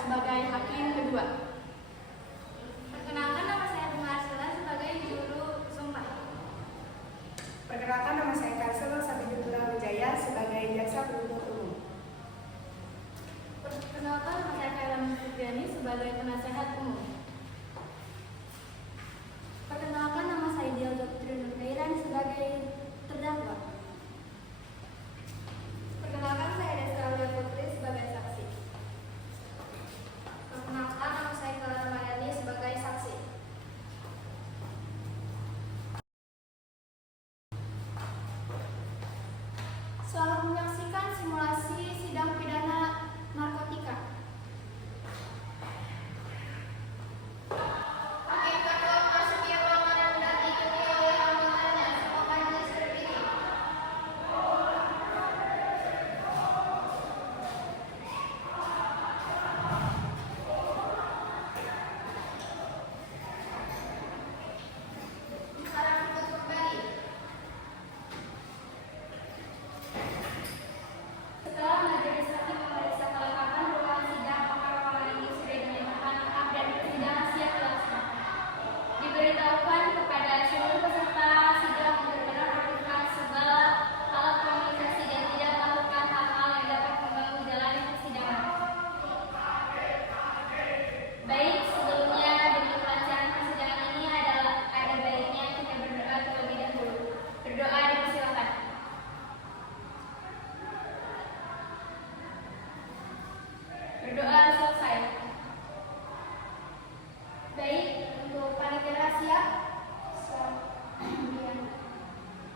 sebagai hakim kedua. Perkenalkan, nama saya Bunga Arsila sebagai juru sumpah. Perkenalkan, nama saya Karsel Sabidullah Wijaya sebagai jaksa penuntut umum. Perkenalkan, nama saya Kailan Fitriani sebagai penasehat umum. Perkenalkan, nama saya Dial Dr. Nurhairan sebagai terdakwa. Perkenalkan, saya Desa Aulia Putri sebagai saksi. Perkenalkan, nama saya Clara Mariani sebagai saksi. Selamat menyaksikan simulasi sidang pidana narkotika. Hakim ketua memasuki ruangan dan diikuti oleh anggotanya. Semua majelis berdiri. Sekarang tutup kembali. Setelah majelis hakim memeriksa kelengkapan ruangan sidang, maka ruangan ini sudah dinyatakan lengkap dan persidangan siap dilaksanakan. Diberitahukan kepada seluruh peserta sidang untuk menerapkan segala alat komunikasi dan tidak melakukan hal-hal yang dapat mengganggu jalannya persidangan. Baik, sebelumnya demi kelancaran persidangan ini ada baiknya kita berdoa terlebih dahulu. Berdoa dipersilakan. Berdoa selesai. Baik, untuk panitia siap?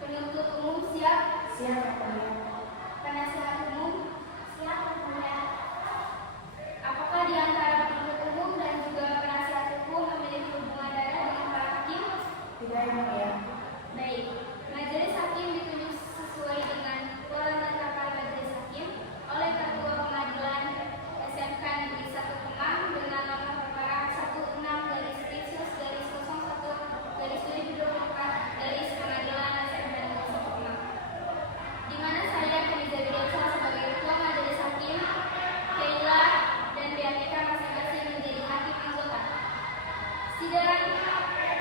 Penuntut umum siap? Siap, Yang Mulia. Penasehat umum siap? Yang Mulia. Apakah di antara penuntut umum dan juga penasehat hukum memiliki hubungan darah dengan para hakim? Tidak, Yang Mulia. Baik, majelis hakim ditunjuk sesuai dengan penetapan majelis hakim oleh Ketua Pengadilan SMK Negeri 1 Kemang dengan nomor perkara 16-01-2024 Pengadilan SMK Negeri 1 Kemang. Di mana saya Khadijah Widiansa sebagai Ketua Majelis Hakim, Keila dan BAPK masing-masing menjadi hakim anggota. Sidang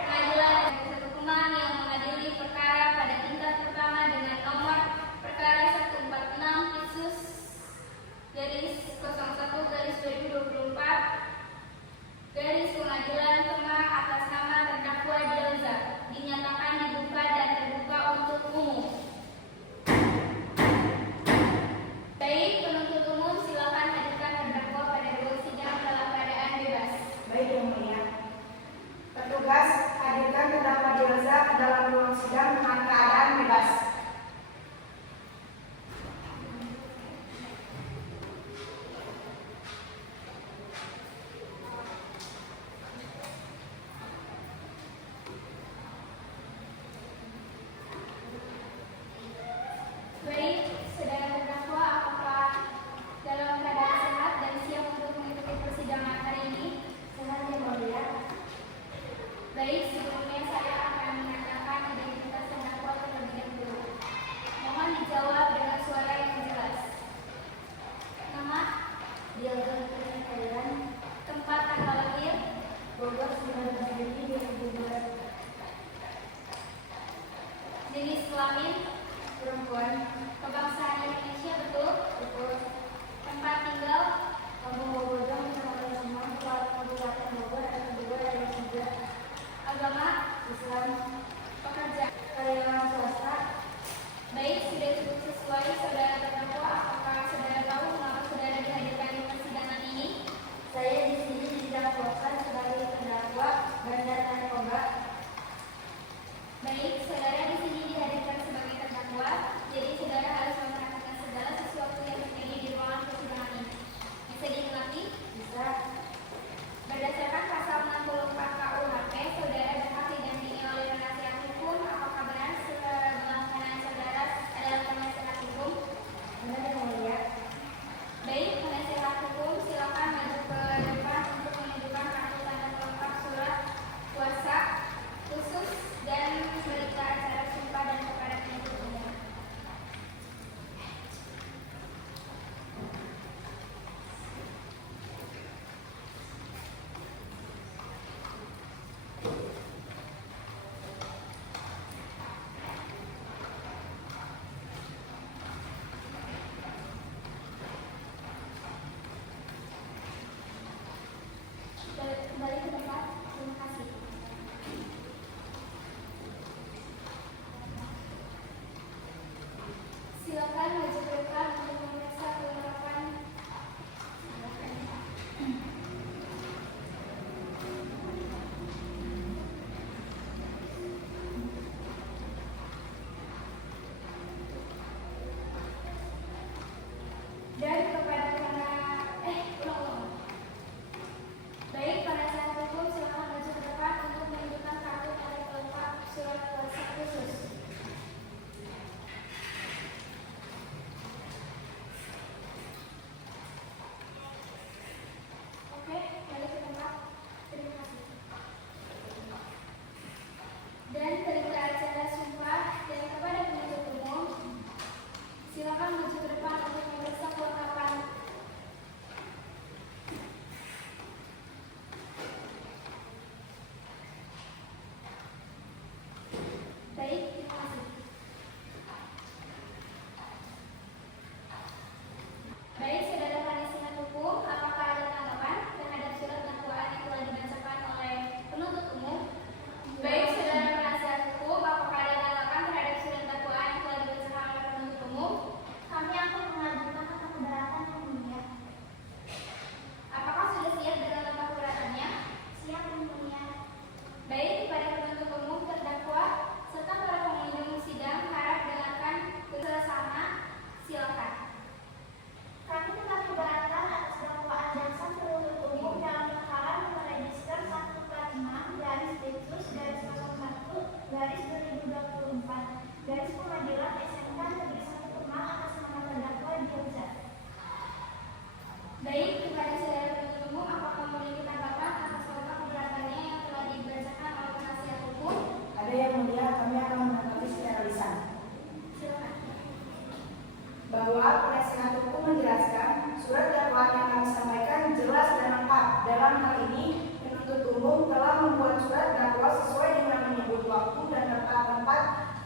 Pengadilan Negeri 1 Kemang yang mengadili perkara pada tingkat pertama dengan nomor perkara 146 Pisus garis 01 garis 2024 garis Pengadilan Kemang atas nama terdakwa Dialza dinyatakan dibuka dan terbuka untuk umum. Baik, penuntut umum silakan hadirkan terdakwa pada ruang sidang dalam keadaan bebas. Baik, Yang Mulia. Petugas, hadirkan terdakwa Dialza ke dalam ruang sidang dengan keadaan bebas. Baik, saudara terdakwa, apakah dalam keadaan sehat dan siap untuk mengikuti persidangan hari ini? Sehat, Yang Mulia. Baik, sebelumnya saya akan menanyakan identitas terdakwa terlebih dahulu. Mohon dijawab dengan suara yang jelas. Nama, Dialza Putri Thailand, tempat tanggal lahir, Bogor 19 Juni 2002. jenis kelamin, Perempuan, kebangsaan Indonesia, betul? Betul. Tempat tinggal, Kampung Bogor, Kecamatan Semang, Kabupaten Bogor, RT 2 RW 3, agama, Islam, pekerjaan. karyawan swasta. Baik, sudah cukup sesuai saudara terdakwa. Apakah saudara tahu mengapa saudara dihadirkan di persidangan ini? Saya di sini didakwakan sebagai terdakwa bandar narkoba. Baik, saudara di sini dihadirkan sebagai terdakwa, jadi saudara harus memperhatikan segala sesuatu yang terjadi di ruangan persidangan ini. Bisa dimengerti? Bisa. Berdasarkan pasal 64 KUHP, saudara berhak didampingi oleh penasihat hukum. Apakah benar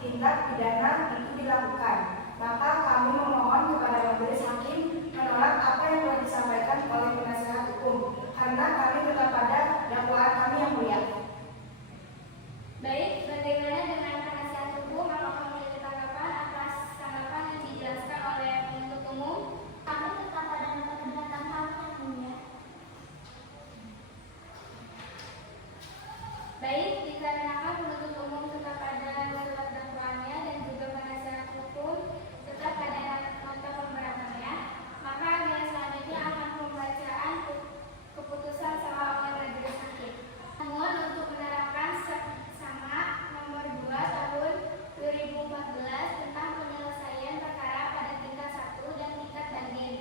tindak pidana itu dilakukan. Maka kami memohon kepada majelis hakim menolak apa yang telah disampaikan oleh penasihat hukum karena kami tetap pada dakwaan kami yang mulia. Baik, bagaimana dengan penasihat hukum? Apakah memiliki tanggapan atas tanggapan yang dijelaskan oleh penuntut umum? Kami tetap pada keberatan kami yang mulia. Baik, dikarenakan penuntut umum tetap pada surat dakwaannya dan juga penasihat hukum tetap pada nota pemberatannya, maka agenda selanjutnya akan pembacaan keputusan sama oleh majelis hakim. Namun untuk menerapkan sama nomor 2 tahun 2014 tentang penyelesaian perkara pada tingkat 1 dan tingkat banding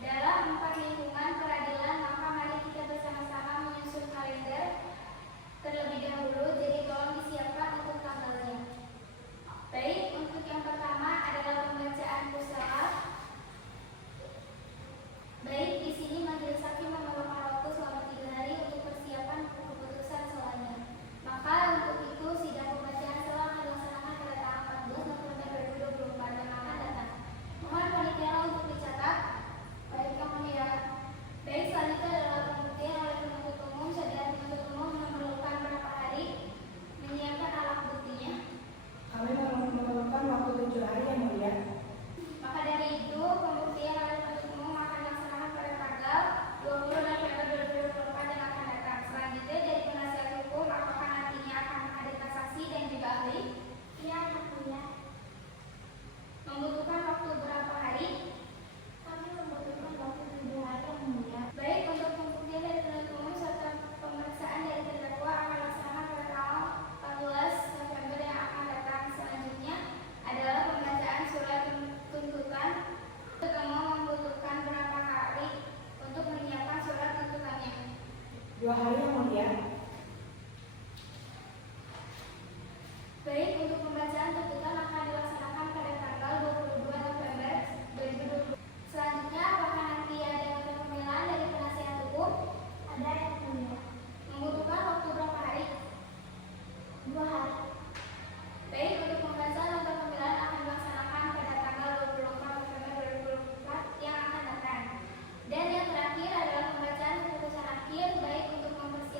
dalam 4 lingkungan peradilan, maka mari kita bersama-sama menyusun kalender terlebih dahulu, jadi tolong disiapkan untuk tanggalnya. Baik, untuk yang pertama adalah pembacaan pusaran. Baik, di sini majelis hakim memerlukan waktu selama 3 hari untuk persiapan keputusan soalnya. Maka untuk itu sidang pembacaan setelah akan dilaksanakan pada tanggal 14 November 2024 yang akan datang. Mohon panitia untuk dicatat. Baik, yang mulia. Baik, selanjutnya adalah pembuktian oleh penuntut umum. Saudara penuntut umum memerlukan berapa hari menyiapkan alat buktinya? Kami memerlukan waktu 7 hari yang mulia. Maka dari itu, pembuktian oleh penuntut umum akan dilaksanakan pada tanggal 20 November 2024 yang akan datang. Selanjutnya dari penasihat hukum, apakah nantinya akan menghadirkan saksi dan juga ahli? Iya, yang mulia. Membutuhkan waktu berapa hari? Kami membutuhkan waktu 7 hari yang mulia. Baik, untuk pembuktian dari penuntut umum serta pemeriksaan dari terdakwa akan dilaksanakan pada tanggal 14 November yang akan datang. Selanjutnya adalah pembacaan surat tuntutan. Kamu membutuhkan berapa hari untuk menyiapkan surat tuntutannya? 2 hari yang mulia. Baik, untuk pembacaan tuntutan akan dilaksanakan pada tanggal 22 November 2020. Selanjutnya, apakah nanti ada nota pembelaan dari penasihat hukum? Ada, yang mulia. Membutuhkan waktu berapa hari? 2 hari. Baik, untuk pembacaan nota pembelaan akan dilaksanakan pada tanggal 24 November 2024 yang akan datang. Dan yang terakhir adalah pembacaan keputusan akhir, baik untuk mempersiapkan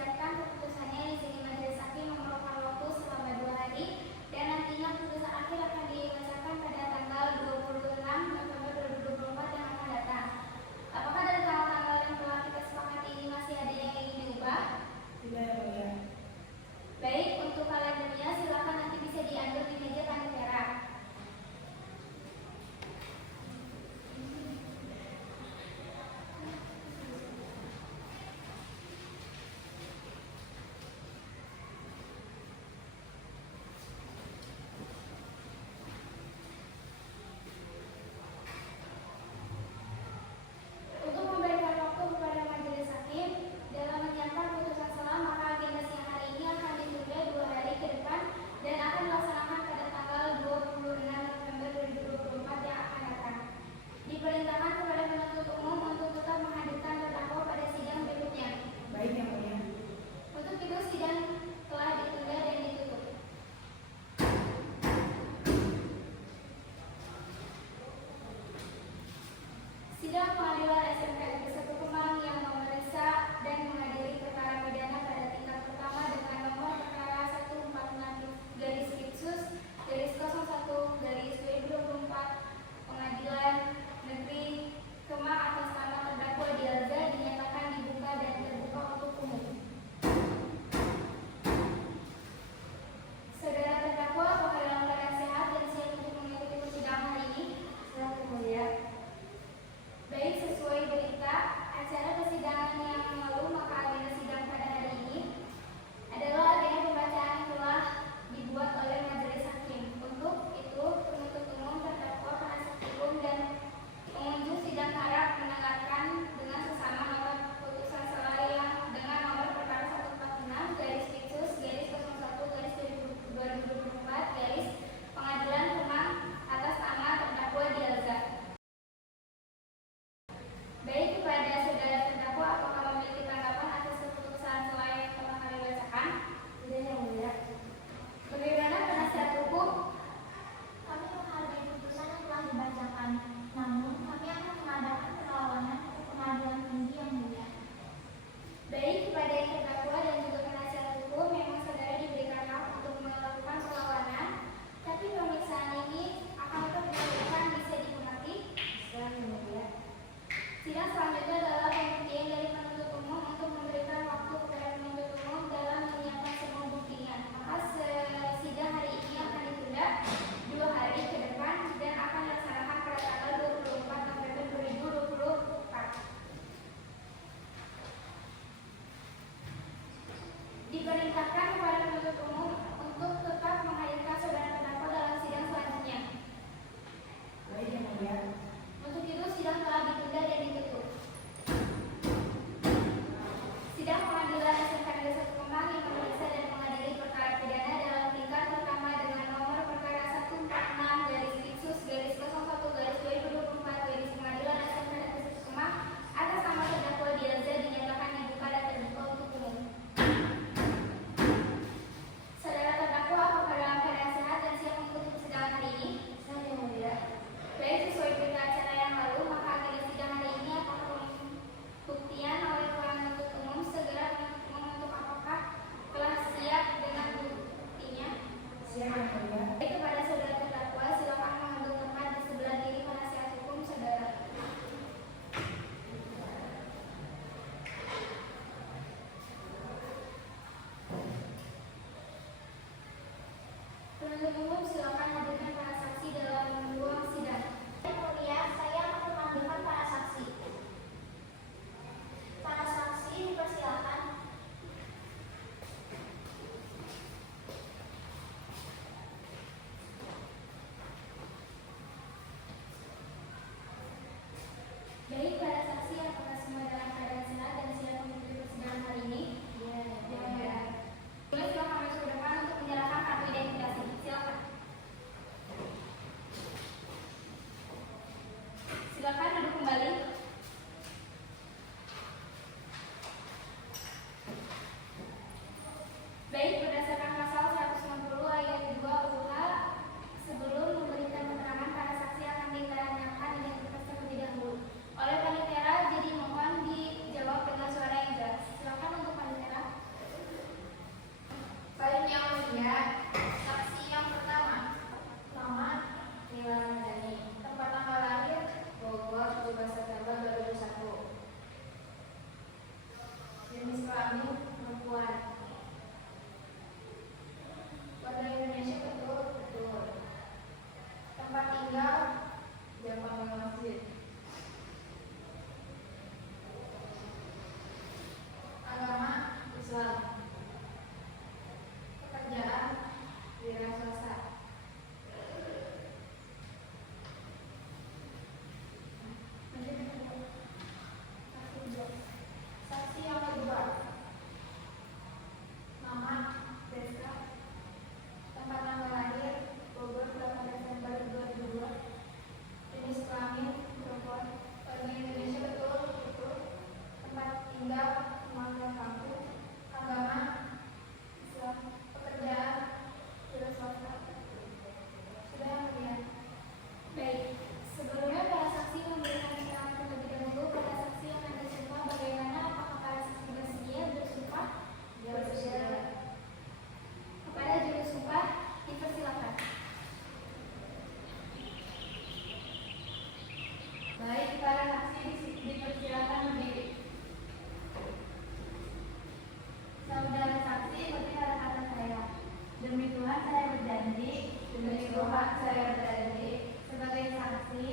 Berjanji sebagai saksi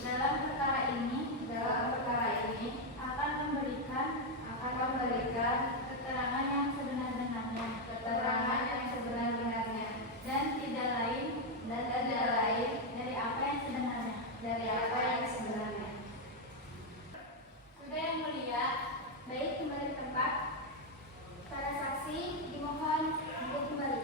dalam perkara ini akan memberikan keterangan yang sebenar-benarnya dan tidak lain dari apa yang sebenarnya. Sudah yang mulia, baik kembali ke tempat. Para saksi dimohon duduk kembali.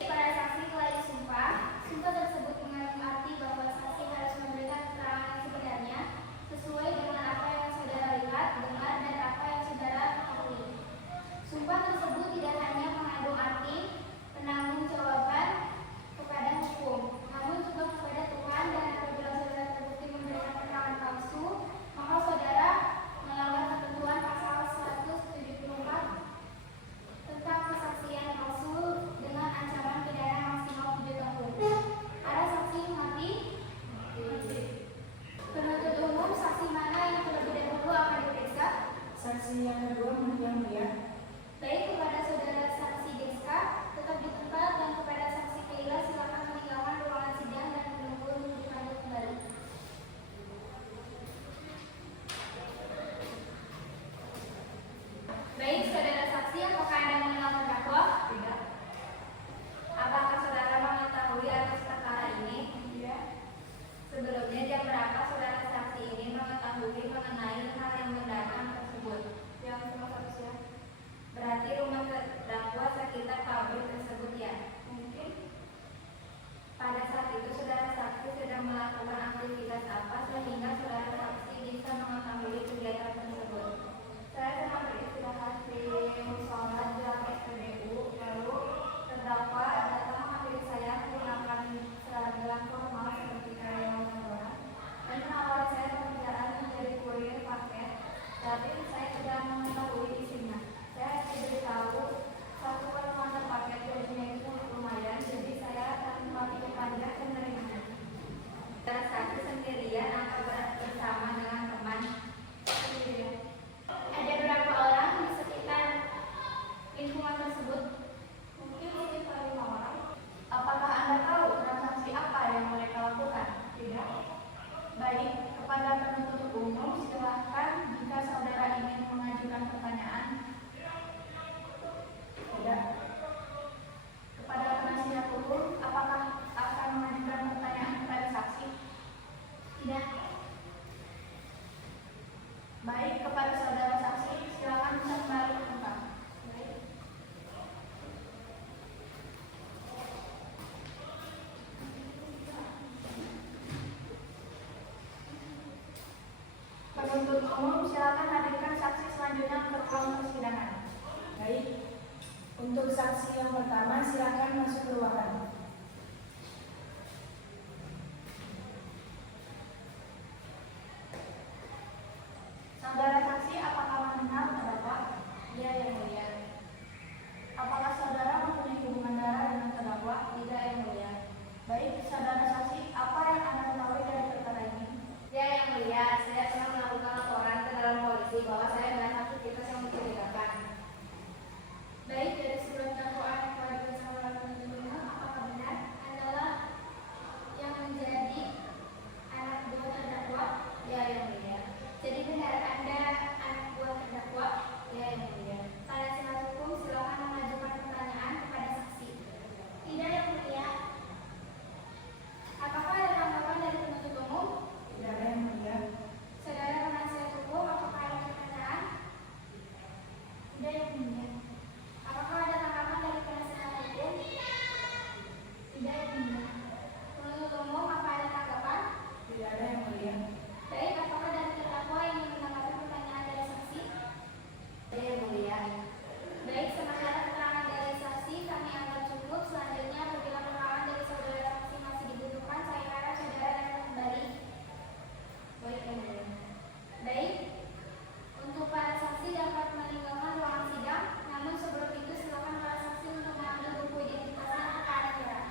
Para saksi telah disumpah. Sumpah tersebut mengandung arti bahwa saksi harus memberikan keterangan yang sebenarnya sesuai dengan apa yang saudara lihat, dengar, dan apa yang saudara ketahui. Sumpah tersebut tidak hanya mengandung arti penanggung-jawaban kepada hukum, namun juga kepada Tuhan, dan apabila saudara terbukti memberikan keterangan palsu, maka saudara melanggar ketentuan pasal 174 tentang kesaksian palsu dengan ancaman pidana maksimal 7 tahun. Ada saksi mati? Penuntut umum, saksi mana yang terlebih dahulu akan diperiksa? Saksi yang kedua, yang mulia. Baik, kepada saudara saksi Deska tetap di tempat, dan kepada saksi Keila silakan meninggalkan ruangan sidang dan menunggu untuk dipanggil kembali. Baik, saudara saksi, apakah Anda mengenal terdakwa? Tidak. Apakah saudara mengetahui atas perkara ini? Iya. Sebelumnya, jam berapa saudara saksi ini mengetahui mengenai hal yang mendatangi tersebut? Yang cuma 1 siang. Berarti rumah terdakwa sekitar pabrik tersebut, ya? Mungkin. Pada saat itu saudara saksi sedang melakukan aktivitas apa sehingga saudara saksi bisa mengetahui kegiatan tersebut? Saya sedang beristirahat di musola jalan SPBU, lalu terdakwa datang menghampiri saya menggunakan seragam formal seperti karyawan kantoran dan menawari saya pekerjaan menjadi kurir paket, tapi saya tidak mengetahui isinya. Saya diberitahu satu kali mengantar paket gajinya itu lumayan, jadi saya akan kembali ke pajak dan menerimanya. Saudara saksi sendirian atau bersama dengan teman? Sendirian. Ada berapa orang di sekitar lingkungan tersebut? Mungkin sekitar 5 orang. Apakah Anda tahu transaksi apa yang mereka lakukan? Tidak. Baik, kepada penuntut umum silakan jika saudara ingin mengajukan pertanyaan. Tidak. Kepada penasihat hukum, apakah akan mengajukan pertanyaan kepada saksi? Tidak. Baik, kepada saudara saksi silakan bisa kembali ke tempat. Baik. Penuntut umum silakan hadirkan saksi selanjutnya ke ruang persidangan. Baik. Untuk saksi yang pertama silakan masuk ke ruangan. Saudara saksi, apakah mengenal terdakwa? Iya, yang mulia. Apakah saudara mempunyai hubungan darah dengan terdakwa? Tidak, yang mulia. Baik, saudara saksi, apa yang Anda ketahui dari perkara ini? Ya, yang mulia, saya pernah melakukan laporan ke dalam polisi bahwa saya melihat aktivitas yang mencurigakan. Baik, dari surat dakwaan yang telah dibacakan oleh penuntut umum, apakah benar adalah yang menjadi anak buah terdakwa? Ya, yang mulia. Jadi benar Anda anak buah terdakwa? Ya, yang mulia. Pada silat hukum silakan mengajukan pertanyaan kepada saksi. Tidak, yang mulia. Apakah ada tanggapan dari penuntut umum? Tidak ada yang mulia. Saudara penasihat hukum, apakah ada pertanyaan? Tidak, yang mulia. Apakah ada tanggapan dari penasihat hukum? Tidak, yang mulia. Penuntut umum, apa ada tanggapan? Tidak ada yang mulia. Baik, apakah dari terdakwa ingin menanggapi pertanyaan dari saksi? Tidak yang mulia. Baik, sementara keterangan dari saksi kami anggap cukup. Selanjutnya, apabila keterangan dari saudara saksi masih dibutuhkan, saya harap saudara dapat kembali. Baik yang mulia. Baik, untuk para saksi dapat meninggalkan ruangan sidang. Namun sebelum itu silakan para saksi untuk mengambil buku identitasnya ke arah jarak.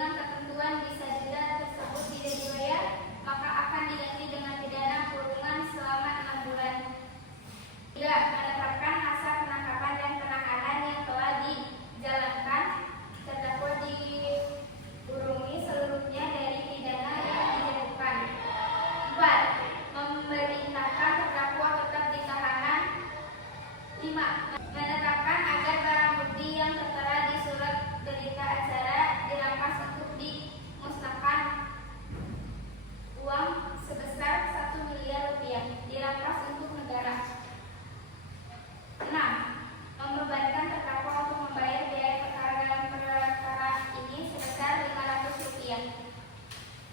dengan ketentuan bisa denda tersebut tidak dibayar, maka akan diganti dengan pidana kurungan selama 6 bulan. 3. Menetapkan masa penangkapan dan penahanan yang telah dijalankan terdakwa dikurungi seluruhnya dari pidana yang dijatuhkan. 4. Memerintahkan terdakwa tetap ditahanan. 5. Menetapkan agar barang bukti yang tertera di surat berita acara dirampas untuk dimusnahkan. Uang sebesar 1 miliar rupiah dirampas untuk negara. 6. Membebankan terdakwa untuk membayar biaya perkara dalam perkara ini sebesar 500 rupiah.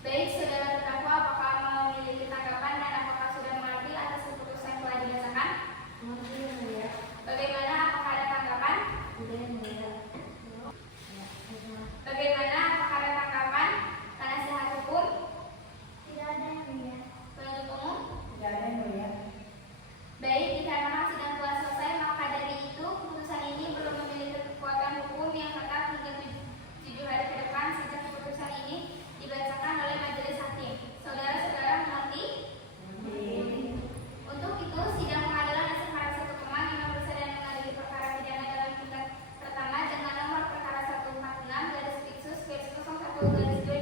Baik, saudara terdakwa, apakah memiliki tanggapan dan apakah sudah mengerti atas keputusan yang telah dibacakan? Bagaimana, apakah ada tanggapan? Bagaimana, apakah ada tanggapan? Penasihat hukum? Tidak ada yang mulia. Penuntut umum? Tidak ada yang mulia. Baik, dikarenakan sidang telah selesai, maka dari itu keputusan ini belum memiliki kekuatan hukum yang tetap hingga 7 hari ke depan sejak keputusan ini dibacakan oleh majelis hakim. Saudara-saudara mengerti? Untuk itu, sidang pengadilan negeri Semarang 1 Kemang yang memeriksa dan mengadili perkara pidana dalam tingkat pertama dengan nomor perkara 146/01/2021